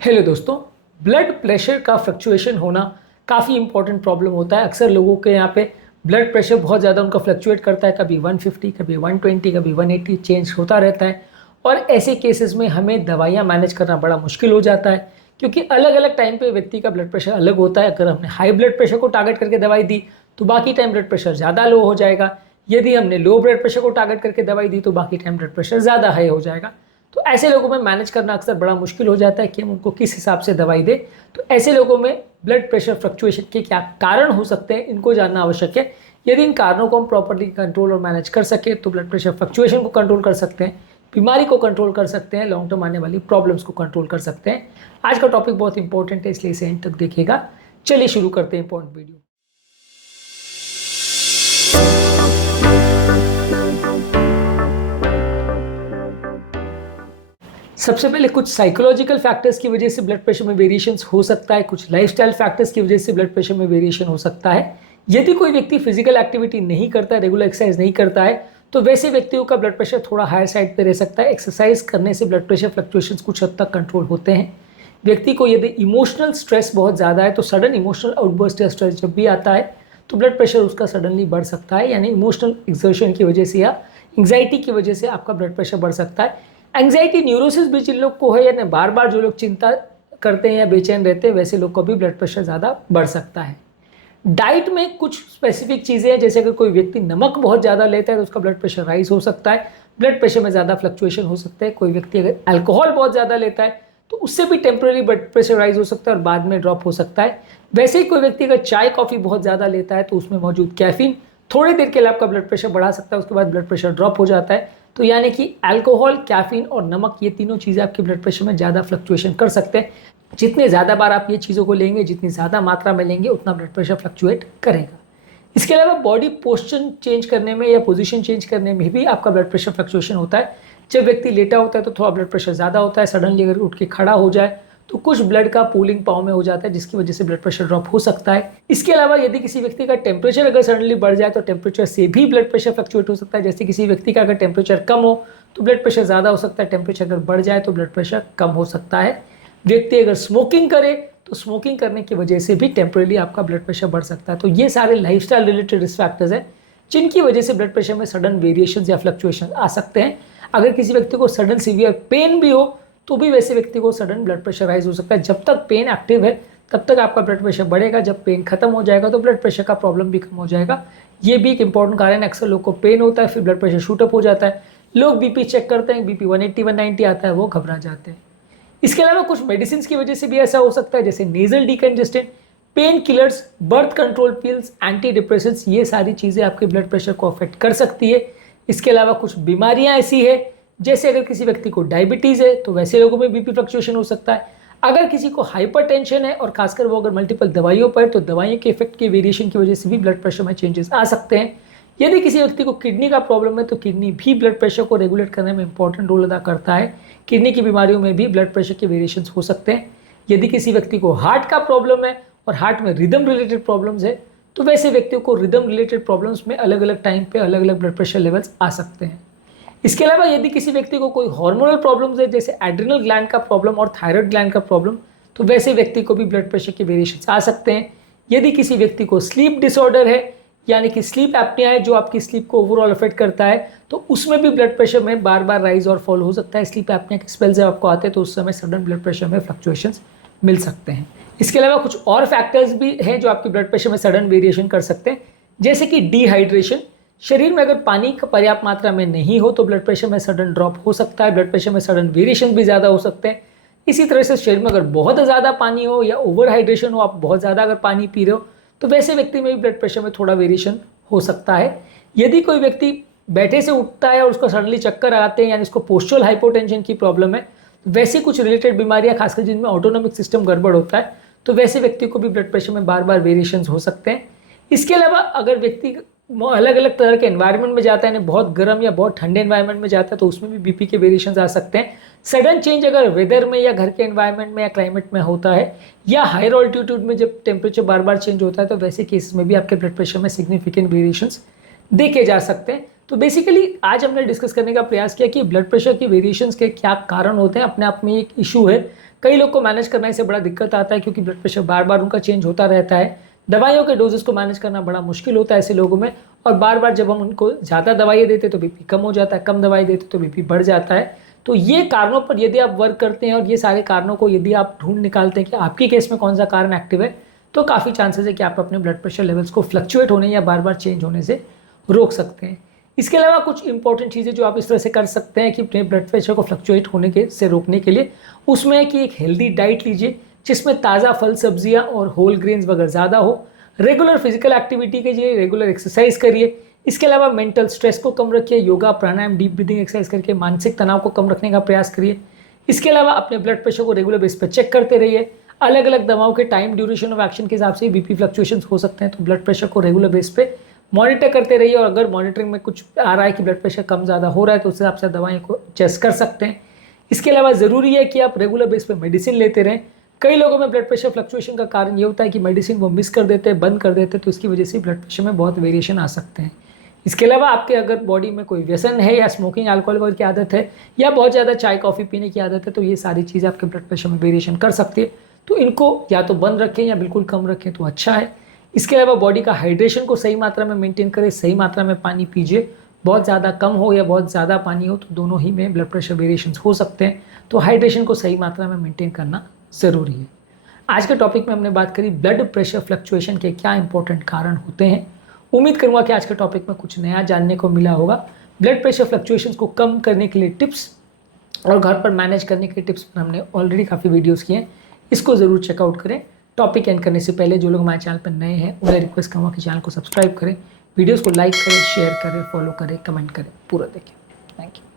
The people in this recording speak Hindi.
हेलो दोस्तों। ब्लड प्रेशर का फ्लक्चुएशन होना काफ़ी इंपॉर्टेंट प्रॉब्लम होता है। अक्सर लोगों के यहाँ पे ब्लड प्रेशर बहुत ज़्यादा उनका फ्लक्चुएट करता है, कभी 150, कभी 120, कभी 180 चेंज होता रहता है। और ऐसे केसेस में हमें दवाइयाँ मैनेज करना बड़ा मुश्किल हो जाता है, क्योंकि अलग अलग टाइम पे व्यक्ति का ब्लड प्रेशर अलग होता है। अगर हमने हाई ब्लड प्रेशर को टारगेट करके दवाई दी तो बाकी टाइम ब्लड प्रेशर ज़्यादा लो हो जाएगा। यदि हमने लो ब्लड प्रेशर को टारगेट करके दवाई दी तो बाकी टाइम ब्लड प्रेशर ज़्यादा हाई हो जाएगा। तो ऐसे लोगों में मैनेज करना अक्सर बड़ा मुश्किल हो जाता है कि हम उनको किस हिसाब से दवाई दें। तो ऐसे लोगों में ब्लड प्रेशर फ्लक्चुएशन के क्या कारण हो सकते हैं, इनको जानना आवश्यक है। यदि इन कारणों को हम प्रॉपर्ली कंट्रोल और मैनेज कर सके तो ब्लड प्रेशर फ्लक्चुएशन को कंट्रोल कर सकते हैं, बीमारी को कंट्रोल कर सकते हैं, लॉन्ग टर्म आने वाली प्रॉब्लम्स को कंट्रोल कर सकते हैं। आज का टॉपिक बहुत इंपॉर्टेंट है, इसलिए इसे एंड तक देखिएगा। चलिए शुरू करते हैं इंपॉर्टेंट वीडियो। सबसे पहले कुछ साइकोलॉजिकल फैक्टर्स की वजह से ब्लड प्रेशर में वेरिएशंस हो सकता है, कुछ लाइफस्टाइल फैक्टर्स की वजह से ब्लड प्रेशर में वेरिएशन हो सकता है। यदि कोई व्यक्ति फिजिकल एक्टिविटी नहीं करता है, रेगुलर एक्सरसाइज नहीं करता है, तो वैसे व्यक्तियों का ब्लड प्रेशर थोड़ा हायर साइड पे रह सकता है। एक्सरसाइज करने से ब्लड प्रेशर फ्लक्चुएशंस कुछ हद तक कंट्रोल होते हैं। व्यक्ति को यदि इमोशनल स्ट्रेस बहुत ज़्यादा है तो सडन इमोशनल आउटबर्स्ट या स्ट्रेस जब भी आता है तो ब्लड प्रेशर उसका सडनली बढ़ सकता है, यानी इमोशनल एक्सर्शन की वजह से या एंग्जाइटी की वजह से आपका ब्लड प्रेशर बढ़ सकता है। एंग्जाइटी न्यूरोसिस भी जिन लोग को है, यानी बार बार जो लोग चिंता करते हैं या बेचैन रहते हैं, वैसे लोग को भी ब्लड प्रेशर ज़्यादा बढ़ सकता है। डाइट में कुछ स्पेसिफिक चीज़ें हैं, जैसे अगर कोई व्यक्ति नमक बहुत ज़्यादा लेता है तो उसका ब्लड प्रेशर राइज हो सकता है, ब्लड प्रेशर में ज़्यादा फ्लक्चुएशन हो सकता है। कोई व्यक्ति अगर अल्कोहल बहुत ज़्यादा लेता है तो उससे भी टेम्पररी ब्लड प्रेशर राइज हो सकता है और बाद में ड्रॉप हो सकता है। वैसे ही कोई व्यक्ति अगर चाय कॉफ़ी बहुत ज़्यादा लेता है तो उसमें मौजूद कैफीन थोड़ी देर के लिए आपका ब्लड प्रेशर बढ़ा सकता है, उसके बाद ब्लड प्रेशर ड्रॉप हो जाता है। तो यानी कि अल्कोहल, कैफीन और नमक, ये तीनों चीज़ें आपके ब्लड प्रेशर में ज़्यादा फ्लक्चुएशन कर सकते हैं। जितने ज़्यादा बार आप ये चीज़ों को लेंगे, जितनी ज़्यादा मात्रा में लेंगे, उतना ब्लड प्रेशर फ्लक्चुएट करेगा। इसके अलावा बॉडी पोस्चर चेंज करने में या पोजीशन चेंज करने में भी आपका ब्लड प्रेशर फ्लक्चुएशन होता है। जब व्यक्ति लेटा होता है तो थोड़ा ब्लड प्रेशर ज़्यादा होता है, सडनली अगर उठ के खड़ा हो जाए तो कुछ ब्लड का पूलिंग पाँव में हो जाता है, जिसकी वजह से ब्लड प्रेशर ड्रॉप हो सकता है। इसके अलावा यदि किसी व्यक्ति का टेम्परेचर अगर सडनली बढ़ जाए तो टेम्परेचर से भी ब्लड प्रेशर फ्लक्चुएट हो सकता है। जैसे किसी व्यक्ति का अगर टेम्परेचर कम हो तो ब्लड प्रेशर ज़्यादा हो सकता है, टेम्परेचर अगर बढ़ जाए तो ब्लड प्रेशर कम हो सकता है। व्यक्ति अगर स्मोकिंग करे तो स्मोकिंग करने की वजह से भी टेम्परेली आपका ब्लड प्रेशर बढ़ सकता है। तो ये सारे लाइफस्टाइल रिलेटेड रिस्क फैक्टर्स हैं जिनकी वजह से ब्लड प्रेशर में सडन वेरिएशन या फ्लक्चुएशन आ सकते हैं। अगर किसी व्यक्ति को सडन सीवियर पेन भी हो तो भी वैसे व्यक्ति को सडन ब्लड प्रेशर राइज हो सकता है। जब तक पेन एक्टिव है तब तक आपका ब्लड प्रेशर बढ़ेगा, जब पेन खत्म हो जाएगा तो ब्लड प्रेशर का प्रॉब्लम भी कम हो जाएगा। ये भी एक इंपॉर्टेंट कारण है। अक्सर लोग को पेन होता है, फिर ब्लड प्रेशर शूटअप हो जाता है। लोग बीपी चेक करते हैं, बीपी 180 190 आता है, वो घबरा जाते हैं। इसके अलावा कुछ मेडिसिन की वजह से भी ऐसा हो सकता है, जैसे nasal decongestant, pain killers, birth control pills, anti depressants, ये सारी चीज़ें आपके ब्लड प्रेशर को अफेक्ट कर सकती है। इसके अलावा कुछ बीमारियां ऐसी है, जैसे अगर किसी व्यक्ति को डायबिटीज़ है तो वैसे लोगों में बीपी फ्लक्चुएशन हो सकता है। अगर किसी को हाइपरटेंशन है और खासकर वो अगर मल्टीपल दवाइयों पर, तो दवाइयों के इफेक्ट के वेरिएशन की वजह से भी ब्लड प्रेशर में चेंजेस आ सकते हैं। यदि किसी व्यक्ति को किडनी का प्रॉब्लम है तो किडनी भी ब्लड प्रेशर को रेगुलेट करने में इंपॉर्टेंट रोल अदा करता है। किडनी की बीमारियों में भी ब्लड प्रेशर के वेरिएशन हो सकते हैं। यदि किसी व्यक्ति को हार्ट का प्रॉब्लम है और हार्ट में रिदम रिलेटेड प्रॉब्लम्स है तो वैसे व्यक्तियों को रिदम रिलेटेड प्रॉब्लम्स में अलग अलग टाइम पे अलग अलग ब्लड प्रेशर लेवल्स आ सकते हैं। इसके अलावा यदि किसी व्यक्ति को कोई हार्मोनल प्रॉब्लम्स है, जैसे एड्रिनल ग्लैंड का प्रॉब्लम और थायराइड ग्लैंड का प्रॉब्लम, तो वैसे व्यक्ति को भी ब्लड प्रेशर के वेरिएशन आ सकते हैं। यदि किसी व्यक्ति को स्लीप डिसऑर्डर है, यानी कि स्लीप एप्निया है जो आपकी स्लीप को ओवरऑल अफेक्ट करता है, तो उसमें भी ब्लड प्रेशर में बार बार राइज और फॉल हो सकता है। स्लीप एप्निया के स्पेल जब आपको आते हैं तो उस समय सडन ब्लड प्रेशर में फ्लक्चुएशंस मिल सकते हैं। इसके अलावा कुछ और फैक्टर्स भी हैं जो आपके ब्लड प्रेशर में सडन वेरिएशन कर सकते हैं, जैसे कि डिहाइड्रेशन। शरीर में अगर पानी का पर्याप्त मात्रा में नहीं हो तो ब्लड प्रेशर में सडन ड्रॉप हो सकता है, ब्लड प्रेशर में सडन वेरिएशन भी ज़्यादा हो सकते हैं। इसी तरह से शरीर में अगर बहुत ज़्यादा पानी हो या ओवर हाइड्रेशन हो, आप बहुत ज़्यादा अगर पानी पी रहे हो, तो वैसे व्यक्ति में भी ब्लड प्रेशर में थोड़ा वेरिएशन हो सकता है। यदि कोई व्यक्ति बैठे से उठता है और उसको सडनली चक्कर आते हैं, यानी इसको पोस्चुरल हाइपोटेंशन की प्रॉब्लम है, वैसे कुछ रिलेटेड बीमारियां खासकर जिनमें ऑटोनॉमिक सिस्टम गड़बड़ होता है, तो वैसे व्यक्ति को भी ब्लड प्रेशर में बार बार वेरिएशन हो सकते हैं। इसके अलावा अगर व्यक्ति अलग अलग तरह के एनवायरनमेंट में जाता है, यानी बहुत गर्म या बहुत ठंडे एनवायरनमेंट में जाता है, तो उसमें भी बीपी के वेरिएशंस आ सकते हैं। सडन चेंज अगर वेदर में या घर के एनवायरनमेंट में या क्लाइमेट में होता है, या हायर ऑल्टीट्यूड में जब टेम्परेचर बार बार चेंज होता है, तो वैसे केसेस में भी आपके ब्लड प्रेशर में सिग्निफिकेंट वेरिएशंस देखे जा सकते हैं। तो बेसिकली आज हमने डिस्कस करने का प्रयास किया कि ब्लड प्रेशर के वेरिएशंस के क्या कारण होते हैं। अपने आप में एक इशू है कई लोग को मैनेज करने से बड़ा दिक्कत आता है क्योंकि ब्लड प्रेशर बार बार उनका चेंज होता रहता है। दवाइयों के डोजेस को मैनेज करना बड़ा मुश्किल होता है ऐसे लोगों में, और बार बार जब हम उनको ज़्यादा दवाइयाँ देते तो बीपी कम हो जाता है, कम दवाई देते तो बीपी बढ़ जाता है। तो ये कारणों पर यदि आप वर्क करते हैं और ये सारे कारणों को यदि आप ढूंढ निकालते हैं कि आपके केस में कौन सा कारण एक्टिव है, तो काफ़ी चांसेस है कि आप अपने ब्लड प्रेशर लेवल्स को फ्लक्चुएट होने या बार बार चेंज होने से रोक सकते हैं। इसके अलावा कुछ इंपॉर्टेंट चीज़ें जो आप इस तरह से कर सकते हैं कि अपने ब्लड प्रेशर को फ्लक्चुएट होने के से रोकने के लिए, उसमें है कि एक हेल्दी डाइट लीजिए जिसमें ताज़ा फल सब्जियां और होल ग्रेन्स वगैरह ज़्यादा हो। रेगुलर फिजिकल एक्टिविटी कीजिए, रेगुलर एक्सरसाइज करिए। इसके अलावा मेंटल स्ट्रेस को कम रखिए, योगा प्राणायाम डीप ब्रीदिंग एक्सरसाइज करके मानसिक तनाव को कम रखने का प्रयास करिए। इसके अलावा अपने ब्लड प्रेशर को रेगुलर बेस पर चेक करते रहिए। अलग अलग दवाओं के टाइम ड्यूरेशन ऑफ एक्शन के हिसाब से बीपी फ्लक्चुएशंस हो सकते हैं, तो ब्लड प्रेशर को रेगुलर बेस पे मॉनिटर करते रहिए, और अगर मॉनिटरिंग में कुछ आ रहा है कि ब्लड प्रेशर कम ज़्यादा हो रहा है तो उस हिसाब से दवाइयों को एडजस्ट कर सकते हैं। इसके अलावा ज़रूरी है कि आप रेगुलर बेस पे मेडिसिन लेते रहें। कई लोगों में ब्लड प्रेशर फ्लक्चुएशन का कारण ये होता है कि मेडिसिन वो मिस कर देते हैं, बंद कर देते हैं, तो इसकी वजह से ब्लड प्रेशर में बहुत वेरिएशन आ सकते हैं। इसके अलावा आपके अगर बॉडी में कोई व्यसन है या स्मोकिंग अल्कोहल वगैरह की आदत है या बहुत ज़्यादा चाय कॉफ़ी पीने की आदत है, तो ये सारी चीज़ें आपके ब्लड प्रेशर में वेरिएशन कर सकती है। तो इनको या तो बंद रखें या बिल्कुल कम रखें तो अच्छा है। इसके अलावा बॉडी का हाइड्रेशन को सही मात्रा में मेंटेन करें, सही मात्रा में पानी पीजिए। बहुत ज़्यादा कम हो या बहुत ज़्यादा पानी हो तो दोनों ही में ब्लड प्रेशर वेरिएशंस हो सकते हैं, तो हाइड्रेशन को सही मात्रा में मेंटेन करना ज़रूरी है। आज के टॉपिक में हमने बात करी ब्लड प्रेशर फ्लक्चुएशन के क्या इंपॉर्टेंट कारण होते हैं। उम्मीद करूँगा कि आज के टॉपिक में कुछ नया जानने को मिला होगा। ब्लड प्रेशर फ्लक्चुएशंस को कम करने के लिए टिप्स और घर पर मैनेज करने के टिप्स पर हमने ऑलरेडी काफ़ी वीडियोज़ किए हैं, इसको ज़रूर चेकआउट करें। टॉपिक एंड करने से पहले जो लोग हमारे चैनल पर नए हैं उन्हें रिक्वेस्ट करूँगा कि चैनल को सब्सक्राइब करें, वीडियोज़ को लाइक करें, शेयर करें, फॉलो करें, कमेंट करें, पूरा देखें। Thank you.